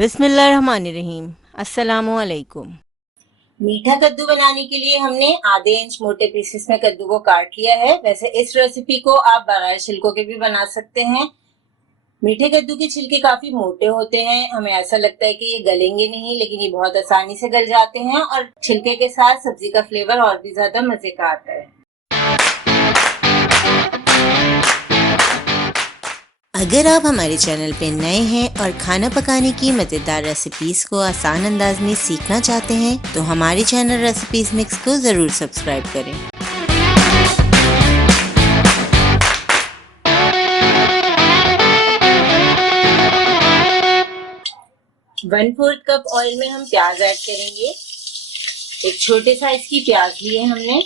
बिस्मिल्लाहिर्रहमानिर्रहीम। अस्सलामुअलैकुम। मीठा कद्दू बनाने के लिए हमने आधे इंच मोटे पीसेस में कद्दू को काट लिया है। वैसे इस रेसिपी को आप बगैर छिलकों के भी बना सकते हैं। मीठे कद्दू के छिलके काफी मोटे होते हैं, हमें ऐसा लगता है कि ये गलेंगे नहीं, लेकिन ये बहुत आसानी से गल जाते हैं और छिलके के साथ सब्जी का फ्लेवर और भी ज्यादा मजे का आता है। अगर आप हमारे चैनल पे नए हैं और खाना पकाने की मज़ेदार रेसिपीज़ को आसान अंदाज में सीखना चाहते हैं तो हमारे चैनल रेसिपीज़ मिक्स को ज़रूर सब्सक्राइब करें। 1/4 कप ऑयल में हम प्याज ऐड करेंगे। एक छोटे साइज की प्याज ली है हमने।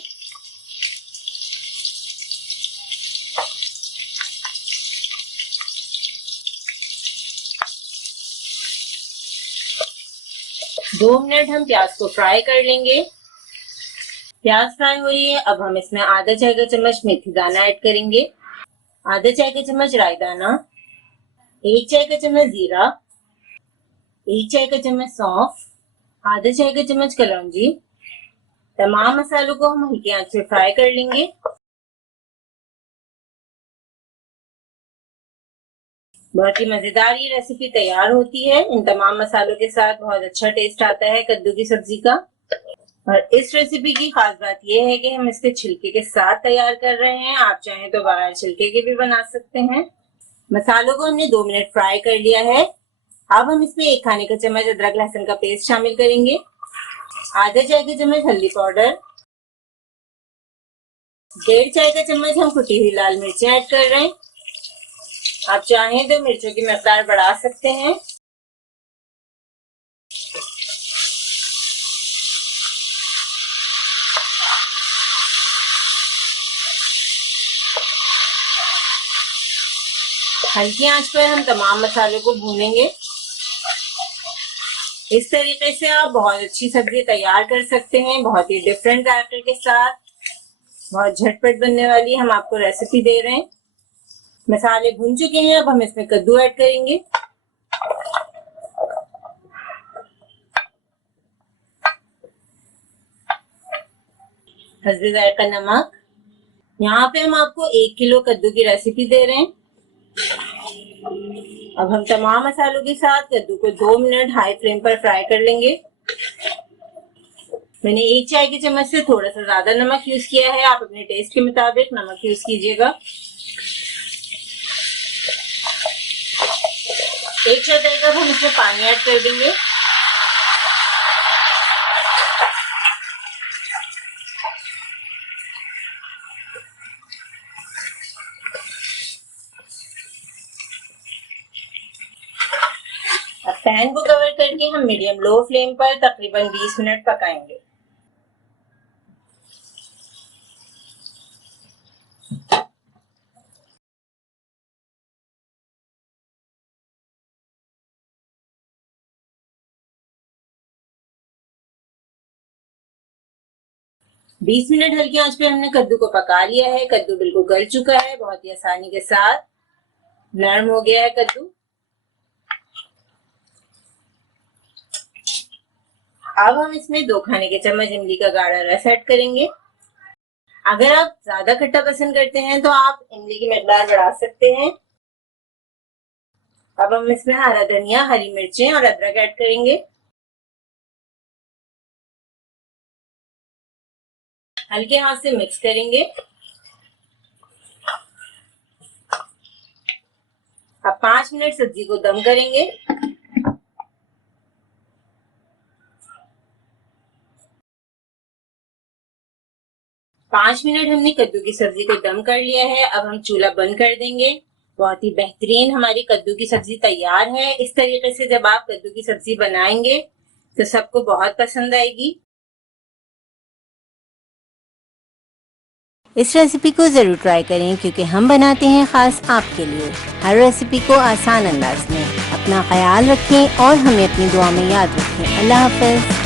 दो मिनट हम प्याज को फ्राई कर लेंगे। प्याज फ्राई हो रही है, अब हम इसमें आधा चाय का चम्मच मेथी दाना ऐड करेंगे, आधा चाय का चम्मच राई दाना, 1 चाय का चम्मच जीरा, 1 चाय का चम्मच सौंफ, आधा चाय का चम्मच कलौंजी। तमाम मसालों को हम हल्की आंच पे फ्राई कर लेंगे। बहुत ही मजेदार ये रेसिपी तैयार होती है। इन तमाम मसालों के साथ बहुत अच्छा टेस्ट आता है कद्दू की सब्जी का। और इस रेसिपी की खास बात यह है कि हम इसके छिलके के साथ तैयार कर रहे हैं। आप चाहें तो बगैर छिलके के भी बना सकते हैं। मसालों को हमने 2 मिनट फ्राई कर लिया है। अब हम इसमें 1 खाने का चम्मच अदरक लहसुन का पेस्ट शामिल करेंगे, आधा चाय का चम्मच हल्दी पाउडर, 1.5 चाय का चम्मच हम कुटी हुई लाल मिर्चें ऐड कर रहे हैं। आप चाहें तो मिर्चों की मकदार बढ़ा सकते हैं। हल्की आंच पर हम तमाम मसालों को भूनेंगे। इस तरीके से आप बहुत अच्छी सब्जी तैयार कर सकते हैं, बहुत ही डिफरेंट जायके के साथ। बहुत झटपट बनने वाली हम आपको रेसिपी दे रहे हैं। मसाले भून चुके हैं, अब हम इसमें कद्दू ऐड करेंगे। हस्बे जायका नमक। यहाँ पे हम आपको 1 किलो कद्दू की रेसिपी दे रहे हैं। अब हम तमाम मसालों के साथ कद्दू को 2 मिनट हाई फ्लेम पर फ्राई कर लेंगे। मैंने 1 चाय के चम्मच से थोड़ा सा ज्यादा नमक यूज किया है, आप अपने टेस्ट के मुताबिक नमक यूज कीजिएगा। 1 चौथाई कप हम इसमें पानी ऐड कर देंगे। अब पैन को कवर करके हम मीडियम लो फ्लेम पर तकरीबन 20 मिनट पकाएंगे। बीस मिनट हल्की आंच पे हमने कद्दू को पका लिया है। कद्दू बिल्कुल गल चुका है, बहुत ही आसानी के साथ नरम हो गया है कद्दू। अब हम इसमें 2 खाने के चम्मच इमली का गाढ़ा रस ऐड करेंगे। अगर आप ज्यादा खट्टा पसंद करते हैं तो आप इमली की मकदार बढ़ा सकते हैं। अब हम इसमें हरा धनिया, हरी मिर्चें और अदरक ऐड करेंगे। हल्के हाथ से मिक्स करेंगे। अब 5 मिनट सब्जी को दम करेंगे। पांच मिनट हमने कद्दू की सब्जी को दम कर लिया है। अब हम चूल्हा बंद कर देंगे। बहुत ही बेहतरीन हमारी कद्दू की सब्जी तैयार है। इस तरीके से जब आप कद्दू की सब्जी बनाएंगे तो सबको बहुत पसंद आएगी। इस रेसिपी को ज़रूर ट्राई करें क्योंकि हम बनाते हैं ख़ास आपके लिए हर रेसिपी को आसान अंदाज में। अपना ख्याल रखें और हमें अपनी दुआ में याद रखें। अल्लाह हाफ़िज़।